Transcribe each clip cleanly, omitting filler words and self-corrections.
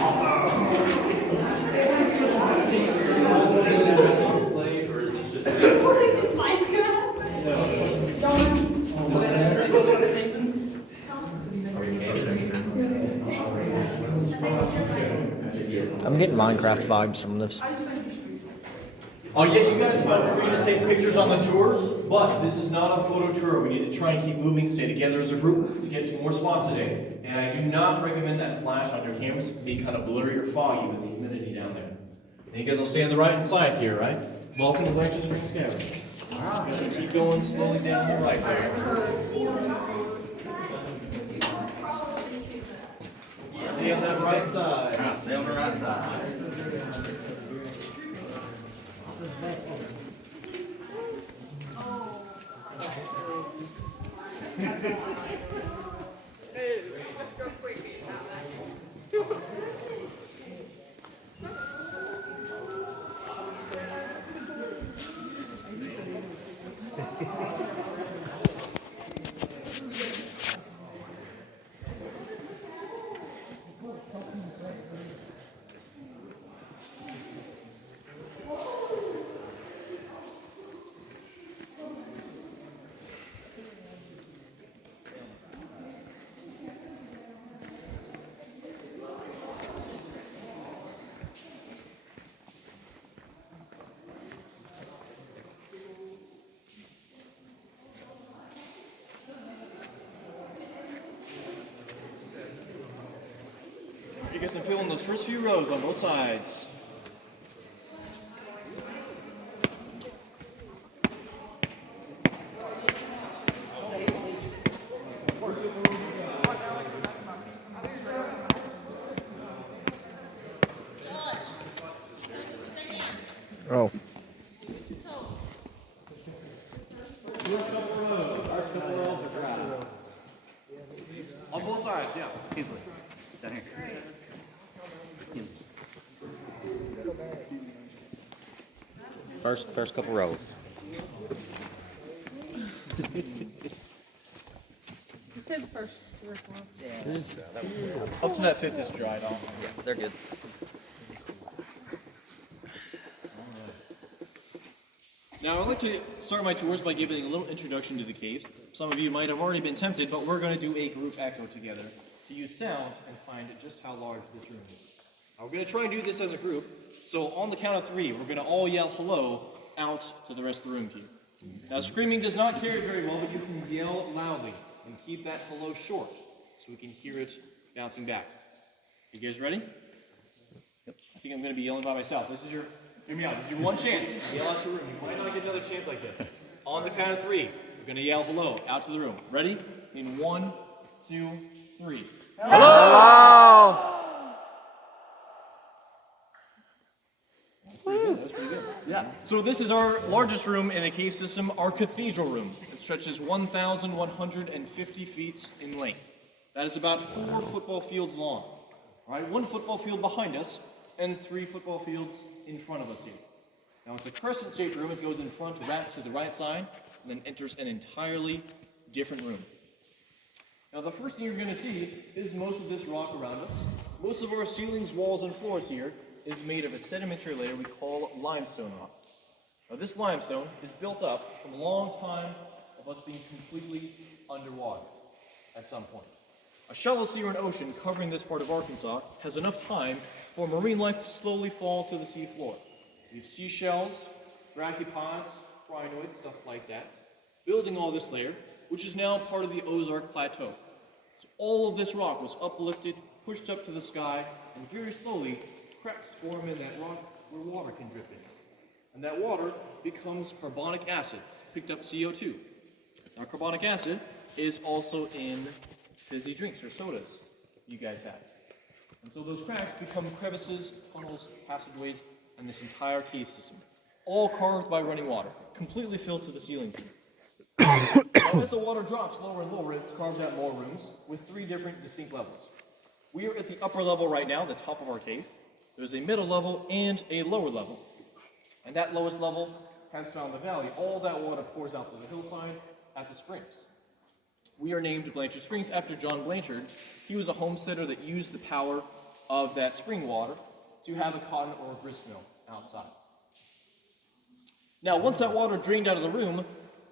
I'm getting Minecraft vibes from this. Yeah, you guys felt free to take pictures on the tour, but this is not a photo tour. We need to try and keep moving, stay together as a group to get to more spots today. And I do not recommend that flash on your cameras be kind of blurry or foggy with the humidity down there. And you guys will stay on the right side here, right? Welcome to Blanchard Springs Gallery. Just keep going slowly down the right there. Stay on that right side. Stay on the right side. You guys can fill in those first few rows on both sides. Oh. On both sides, yeah. Easily. Down here. First couple rows. You said first 3 or 4. Up to that fifth is dried off. Yeah, they're good. Now, I'd like to start my tours by giving a little introduction to the cave. Some of you might have already been tempted, but we're going to do a group echo together to use sound and find just how large this room is. Now, we're going to try and do this as a group. So on the count of 3, we're going to all yell hello out to the rest of the room here. Now, screaming does not carry very well, but you can yell loudly and keep that hello short so we can hear it bouncing back. You guys ready? Yep. I think I'm going to be yelling by myself. This is your, hear me out, this is your one chance. Yell out to the room. You might not get another chance like this. On the count of 3, we're going to yell hello out to the room. Ready? In 1, 2, 3. Hello! That's pretty good. Yeah. So this is our largest room in the cave system, our cathedral room. It stretches 1,150 feet in length. That is about 4 football fields long. All right, 1 football field behind us and 3 football fields in front of us here. Now it's a crescent-shaped room. It goes in front to the right side and then enters an entirely different room. Now the first thing you're going to see is most of this rock around us. Most of our ceilings, walls, and floors here is made of a sedimentary layer we call limestone rock. Now this limestone is built up from a long time of us being completely underwater at some point. A shallow sea or an ocean covering this part of Arkansas has enough time for marine life to slowly fall to the sea floor. We have seashells, brachiopods, crinoids, stuff like that, building all this layer, which is now part of the Ozark Plateau. So all of this rock was uplifted, pushed up to the sky, and very slowly cracks form in that rock where water can drip in. And that water becomes carbonic acid, picked up CO2. Now carbonic acid is also in fizzy drinks or sodas you guys have. And so those cracks become crevices, tunnels, passageways, and this entire cave system. All carved by running water, completely filled to the ceiling here. Now, as the water drops lower and lower, it's carved out more rooms with 3 different distinct levels. We are at the upper level right now, the top of our cave. There's a middle level and a lower level. And that lowest level has found the valley. All that water pours out to the hillside at the springs. We are named Blanchard Springs after John Blanchard. He was a homesteader that used the power of that spring water to have a cotton or a grist mill outside. Now, once that water drained out of the room,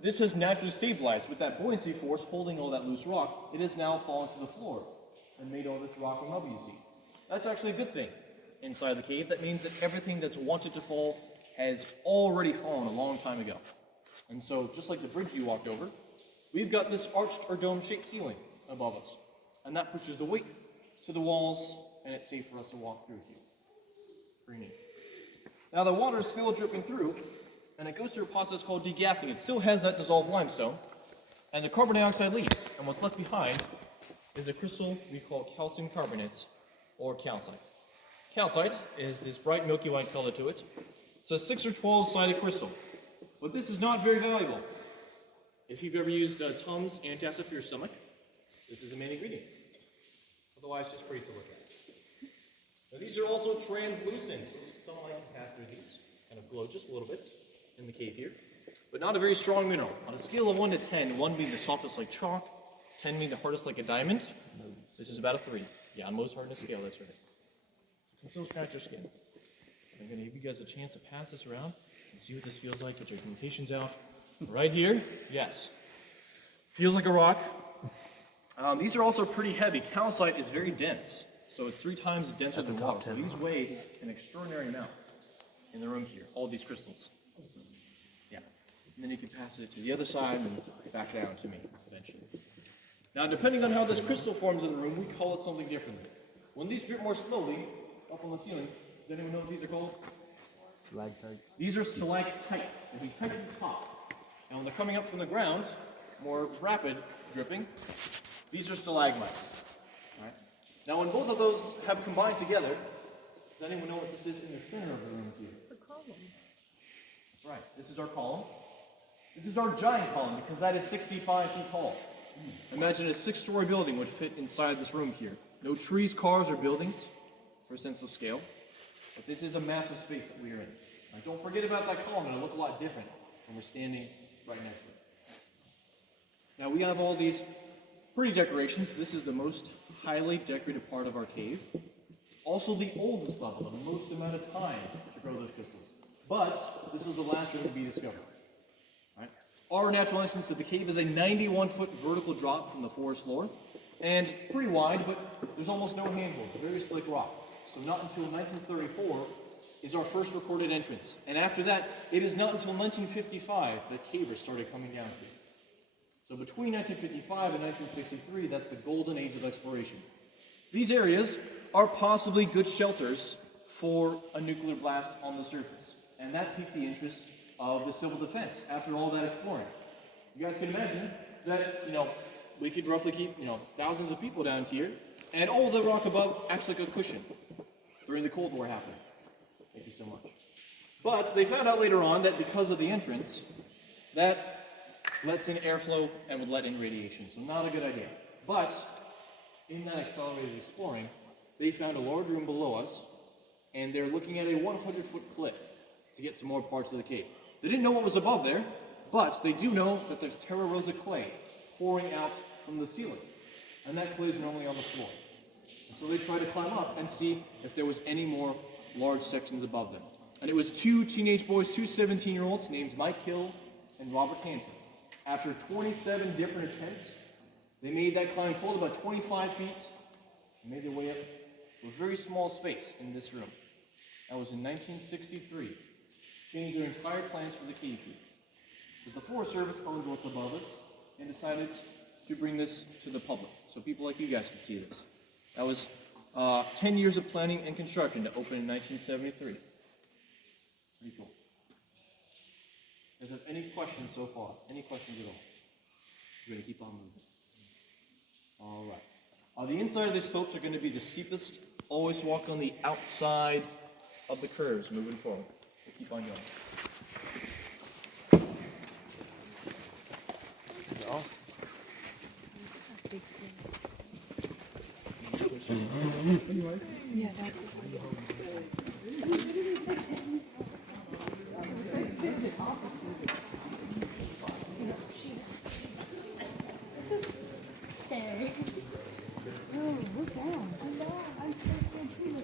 this has naturally stabilized. With that buoyancy force holding all that loose rock, it has now fallen to the floor and made all this rock and rubble you see. That's actually a good thing inside the cave. That means that everything that's wanted to fall has already fallen a long time ago. And so, just like the bridge you walked over, we've got this arched or dome-shaped ceiling above us. And that pushes the weight to the walls, and it's safe for us to walk through here. Pretty neat. Now the water is still dripping through, and it goes through a process called degassing. It still has that dissolved limestone, and the carbon dioxide leaves, and what's left behind is a crystal we call calcium carbonate, or calcite. Calcite is this bright milky white color to it. It's a 6 or 12-sided crystal, but this is not very valuable. If you've ever used Tums antacid for your stomach, this is the main ingredient. Otherwise, just pretty to look at. Now these are also translucent, so sunlight can pass through these, kind of glow just a little bit in the cave here, but not a very strong mineral. On a scale of 1 to 10, 1 being the softest like chalk, 10 being the hardest like a diamond, this is about a 3. Yeah, on most hardness scale, that's right. So you can still scratch your skin. I'm going to give you guys a chance to pass this around and see what this feels like. Get your limitations out. Right here, yes. Feels like a rock. These are also pretty heavy. Calcite is very dense, so it's 3 times denser than water. So these weigh an extraordinary amount in the room here, all these crystals. Yeah. And then you can pass it to the other side and back down to me eventually. Now, depending on how this crystal forms in the room, we call it something differently. When these drip more slowly up on the ceiling, does anyone know what these are called? Stalactites. These are stalactites. They'll be tight at the top. And when they're coming up from the ground, more rapid dripping, these are stalagmites. Right? Now, when both of those have combined together, does anyone know what this is in the center of the room here? It's a column. That's right. This is our column. This is our giant column because that is 65 feet tall. Imagine a 6-story building would fit inside this room here. No trees, cars, or buildings for a sense of scale. But this is a massive space that we are in. Now, don't forget about that column. It'll look a lot different when we're standing right next to it. Now, we have all these pretty decorations. This is the most highly decorated part of our cave. Also the oldest level, and the most amount of time to grow those crystals. But this is the last room to be discovered. Right? Our natural entrance to the cave is a 91-foot vertical drop from the forest floor, and pretty wide, but there's almost no handholds. It's a very slick rock. So not until 1934 is our first recorded entrance. And after that, it is not until 1955 that cavers started coming down here. So between 1955 and 1963, that's the golden age of exploration. These areas are possibly good shelters for a nuclear blast on the surface. And that piqued the interest of the civil defense after all that exploring. You guys can imagine that, we could roughly keep, thousands of people down here, and all the rock above acts like a cushion during the Cold War happening. Thank you so much. But they found out later on that because of the entrance, that lets in airflow and would let in radiation. So not a good idea. But in that accelerated exploring, they found a large room below us, and they're looking at a 100-foot cliff to get to more parts of the cave. They didn't know what was above there, but they do know that there's Terra Rosa clay pouring out from the ceiling, and that clay is normally on the floor. And so they tried to climb up and see if there was any more large sections above them. And it was 2 teenage boys, 2 17-year-olds named Mike Hill and Robert Hansen. After 27 different attempts, they made that climb total about 25 feet and made their way up to a very small space in this room. That was in 1963. Changed their entire plans for the cave here. But the Forest Service owned what's above us and decided to bring this to the public so people like you guys could see this. That was 10 years of planning and construction to open in 1973. Pretty cool. Is there any questions so far? Any questions at all? We're going to keep on moving. All right. The inside of the slopes are going to be the steepest. Always walk on the outside of the curves moving forward. We'll keep on going. Is it off? Yeah, this is scary. Oh, look down. I'm so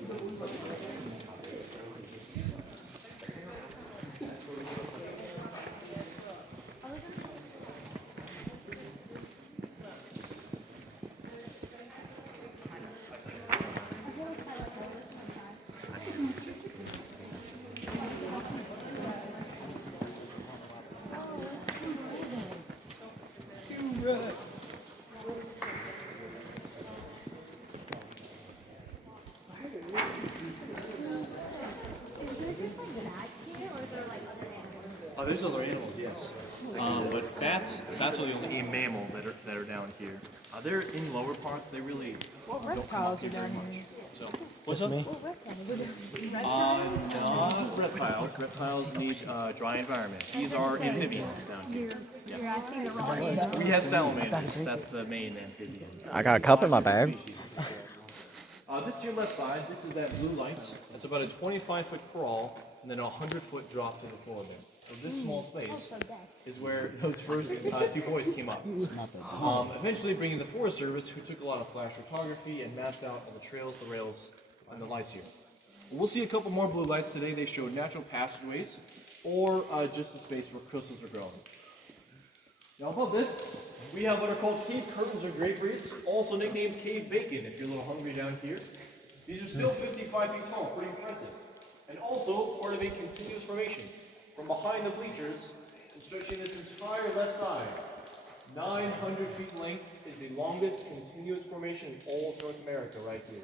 there's other animals, yes. But bats are the only mammal that are down here. They're in lower parts. They really What don't come up reptiles here are very down much. here? So, what's up? What reptiles? Not reptiles. Reptiles need dry environment. These are amphibians down here. You're asking the wrong age. We have salamanders. That's the main amphibian. I got a cup in my bag. This to your left side, this is that blue light. It's about a 25-foot crawl and then a 100-foot drop to the floor there. So this small space is where those first two boys came up. Eventually bringing the Forest Service, who took a lot of flash photography and mapped out all the trails, the rails, and the lights here. We'll see a couple more blue lights today. They show natural passageways or just a space where crystals are growing. Now above this, we have what are called cave curtains or draperies, also nicknamed cave bacon if you're a little hungry down here. These are still 55 feet tall, pretty impressive. And also part of a continuous formation. From behind the bleachers, and stretching this entire left side, 900 feet in length is the longest continuous formation in all of North America right here.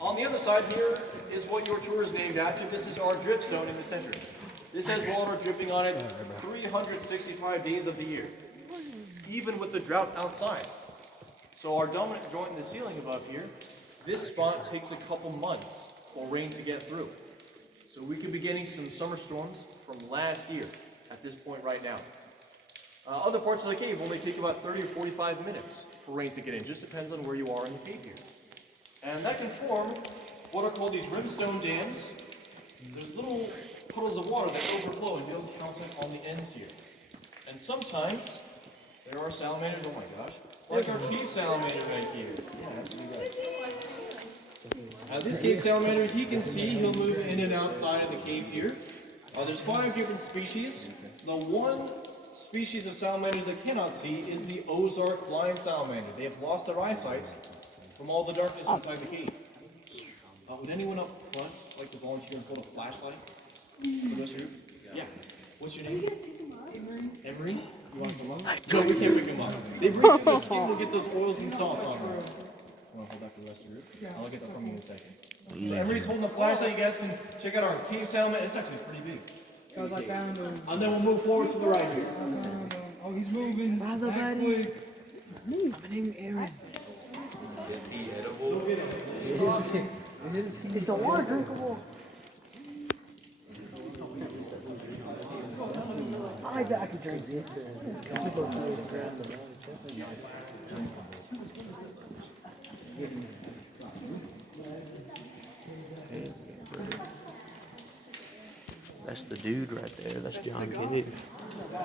On the other side here is what your tour is named after. This is our drip zone in the center. This has water dripping on it 365 days of the year, even with the drought outside. So our dominant joint in the ceiling above here, this spot takes a couple months for rain to get through. So we could be getting some summer storms from last year at this point right now. Other parts of the cave only take about 30 or 45 minutes for rain to get in. Just depends on where you are in the cave here. And that can form what are called these rimstone dams. There's little puddles of water that overflow and build calcium on the ends here. And sometimes there are salamanders, oh my gosh, like our cave salamander right here. This cave salamander, he can see, he'll move in and outside of the cave here. There's 5 different species. The one species of salamanders that cannot see is the Ozark blind salamander. They have lost their eyesight from all the darkness inside the cave. Would anyone up front like to volunteer and hold a flashlight for this group? Yeah. What's your name? Emery. You want to come up? No, we can't pick them up. They break through the skin to get those oils and salts on them. Want to hold that for the rest of the group? I'll get that from you in a second. So Emery's holding the flashlight. You guys can check out our cave salamander. It's actually pretty big. Goes like down to. And then we'll move forward to the right here. Oh, he's moving. Follow, buddy. My name is Aaron. Is he edible? Is the water drinkable? I bet I could drink this. That's the dude right there. That's John Cave.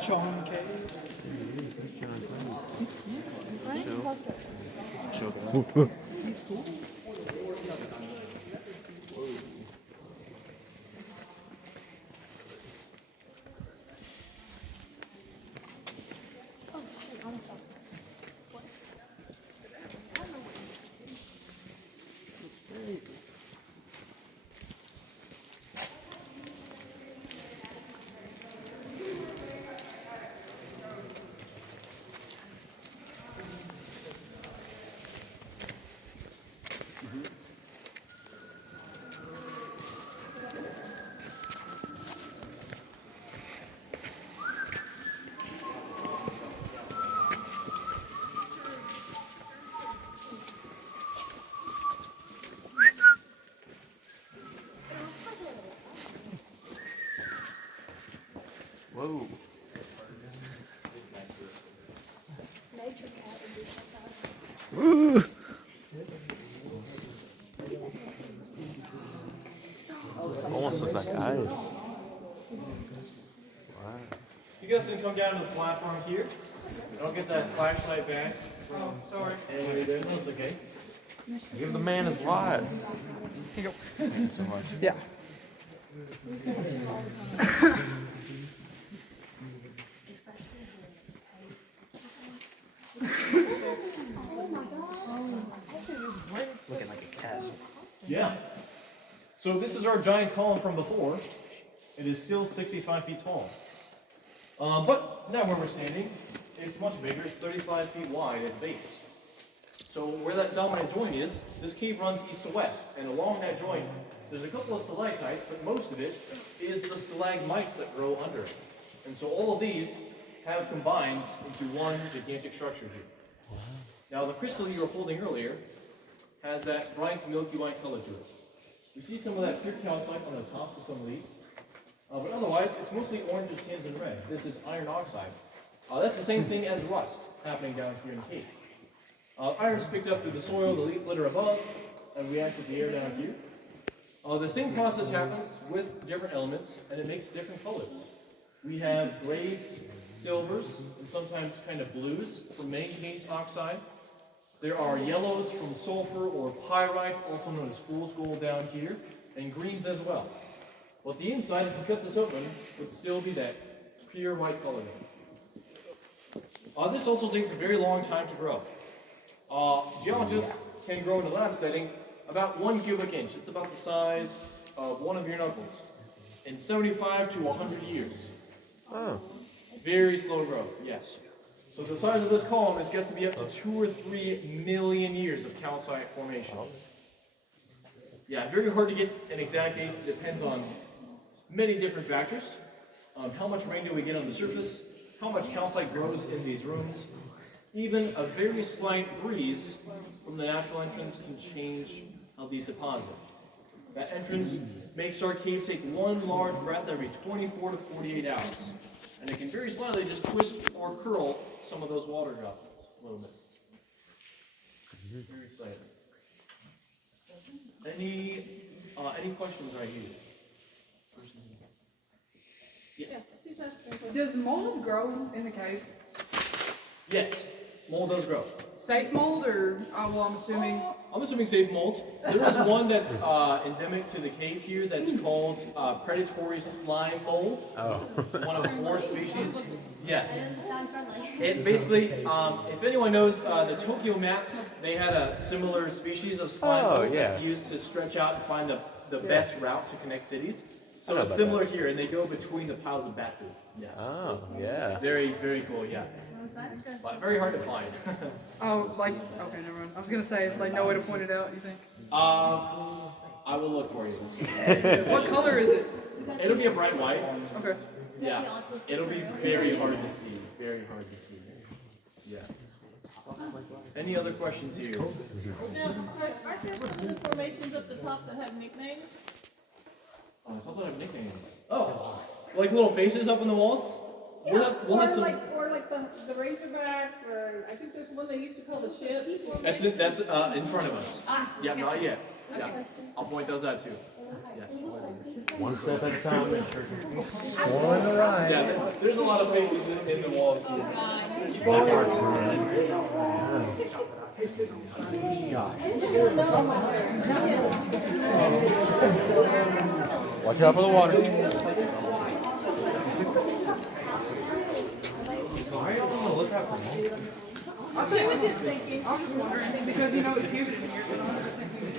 John Cave. Whoa. Nature cat would be sometimes. Almost looks like eyes. You guys can come down to the platform here. Don't get that flashlight back. Oh, sorry. Hey, there. That's okay. Give the man his life. Thank you so much. Yeah. Looking like a cat. Yeah. So this is our giant column from before. It is still 65 feet tall. But now where we're standing, it's much bigger. It's 35 feet wide at base. So where that dominant joint is, this cave runs east to west, and along that joint, there's a couple of stalactites, but most of it is the stalagmites that grow under it. And so all of these have combined into one gigantic structure here. Now the crystal you were holding earlier has that bright milky white color to it. We see some of that clear calcite on the tops of some of these, but otherwise it's mostly oranges, tans, and red. This is iron oxide. That's the same thing as rust happening down here in the cave. Iron is picked up through the soil, the leaf litter above, and reacts with the air down here. The same process happens with different elements, and it makes different colors. We have grays, silvers, and sometimes kind of blues from manganese oxide. There are yellows from sulfur or pyrite, also known as fool's gold down here, and greens as well. But the inside, if you cut this open, would still be that pure white color. This also takes a very long time to grow. Geologists can grow in a lab setting about 1 cubic inch. It's about the size of one of your knuckles in 75 to 100 years. Oh. Very slow growth, yes. So the size of this column is gets to be up to 2 or 3 million years of calcite formation. Yeah, very hard to get an exact age. It depends on many different factors. How much rain do we get on the surface? How much calcite grows in these rooms? Even a very slight breeze from the natural entrance can change how these deposit. That entrance makes our cave take one large breath every 24 to 48 hours. And it can very slightly just twist or curl some of those water droplets a little bit. Very slightly. Any questions right here? Yes. Does mold grow in the cave? Yes. Mold does grow. Safe mold, or well, I'm assuming. I'm assuming safe mold. There is one that's endemic to the cave here that's called predatory slime mold. Oh. It's one of 4 species. Yes. It basically, if anyone knows the Tokyo maps, they had a similar species of slime mold that used to stretch out and find the best route to connect cities. So it's similar here, and they go between the piles of bat poop. Yeah. Oh, yeah. Very, very cool, yeah. But very hard to find. Oh, like, okay, never mind. I was gonna say, like, no way to point it out, you think? I will look for you. What color is it? It'll be a bright white. Okay. Yeah. It'll be very hard to see. Very hard to see. Yeah. Any other questions here? Now, aren't there some of the formations up the top that have nicknames? I thought they have nicknames. Oh, like little faces up on the walls? We'll have some. Or like the Razorback, or I think there's one they used to call the ship. That's it. That's in front of us. Yeah, Not yet. Yeah. I'll point those out too. Yes. One step at a time. One in the right. Yeah. There's a lot of faces in the walls. Watch out for the water. She was just thinking. I was wondering, because you know it's humid in here, but I was thinking.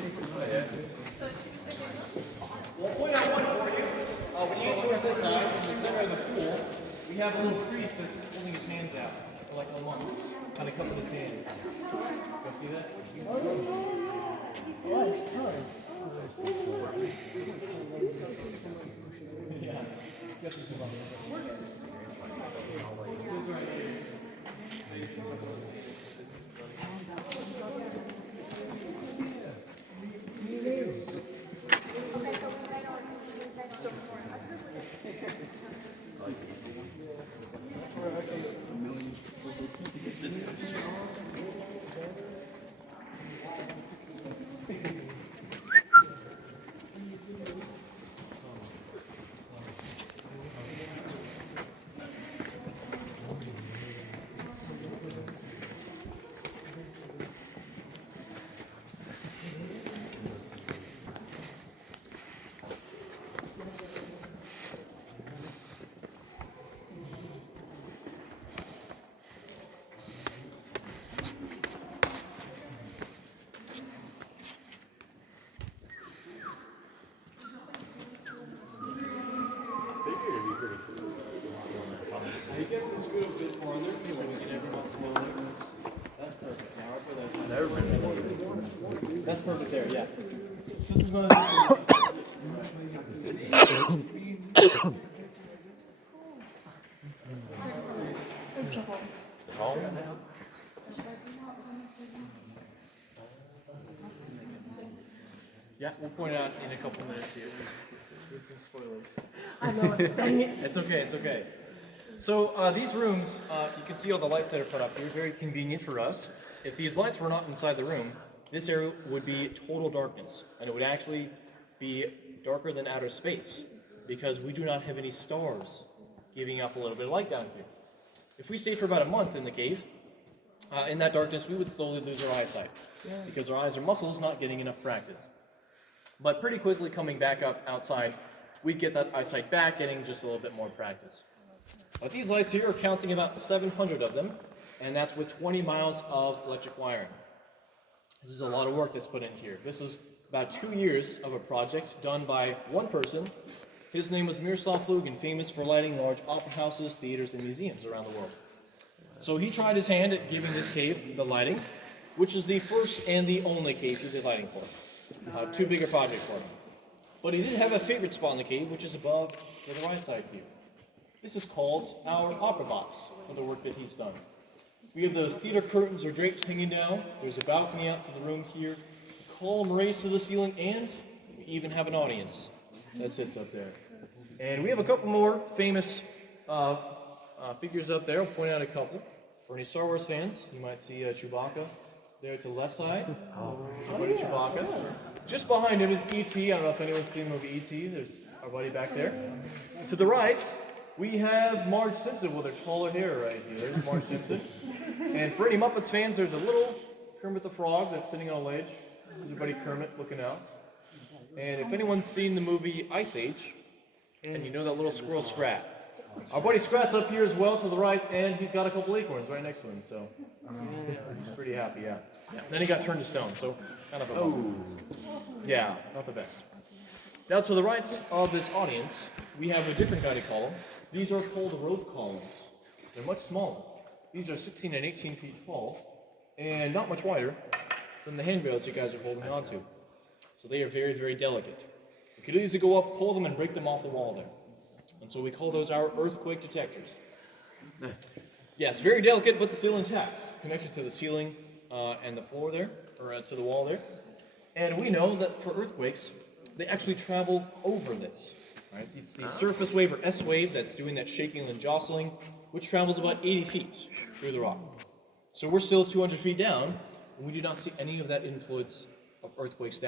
We'll point out one for you. When you get towards this side, in the center of the pool, we have a little priest that's holding his hands out, like a monk, kind of cupping his hands. You see that? Yeah. I guess it's good a bit farther so we can get everyone flowing. That's perfect. Now, right for that. That's perfect there, yeah. Just as long as yeah, we'll point it out in a couple minutes here. I know it, dang it. It's okay, it's okay. So these rooms, you can see all the lights that are put up here, very convenient for us. If these lights were not inside the room, this area would be total darkness, and it would actually be darker than outer space, because we do not have any stars giving off a little bit of light down here. If we stayed for about a month in the cave, in that darkness, we would slowly lose our eyesight, because our eyes are muscles not getting enough practice. But pretty quickly coming back up outside, we'd get that eyesight back, getting just a little bit more practice. But these lights here are counting about 700 of them, and that's with 20 miles of electric wiring. This is a lot of work that's put in here. This is about 2 years of a project done by one person. His name was Miroslav Flugin, famous for lighting large opera houses, theaters, and museums around the world. So he tried his hand at giving this cave the lighting, which is the first and the only cave he did lighting for. Too big a project for him. But he did have a favorite spot in the cave, which is above to the right side here. This is called our opera box for the work that he's done. We have those theater curtains or drapes hanging down. There's a balcony out to the room here, a column raised to the ceiling, and we even have an audience that sits up there. And we have a couple more famous figures up there. I'll point out a couple. For any Star Wars fans, you might see Chewbacca there to the left side. Our buddy Chewbacca. Just behind him is E.T. I don't know if anyone's seen the movie E.T. There's our buddy back there. To the right, we have Marge Simpson with her taller hair right here. There's Marge Simpson. And for any Muppets fans, there's a little Kermit the Frog that's sitting on a ledge. There's your buddy Kermit looking out. And if anyone's seen the movie Ice Age, and you know that little squirrel Scrat, our buddy Scrat's up here as well to the right, and he's got a couple acorns right next to him, so he's pretty happy, yeah. Then he got turned to stone, so kind of a bummer. Yeah, not the best. Now to the right of this audience, we have a different guided column. These are called rope columns. They're much smaller. These are 16 and 18 feet tall, and not much wider than the handrails you guys are holding on to. So they are very, very delicate. You could easily go up, pull them, and break them off the wall there. And so we call those our earthquake detectors. Yes, very delicate, but still intact. Connected to the ceiling and the floor there, or to the wall there. And we know that for earthquakes, they actually travel over this. Right? It's the surface wave, or S wave, that's doing that shaking and jostling, which travels about 80 feet through the rock. So we're still 200 feet down, and we do not see any of that influence of earthquakes down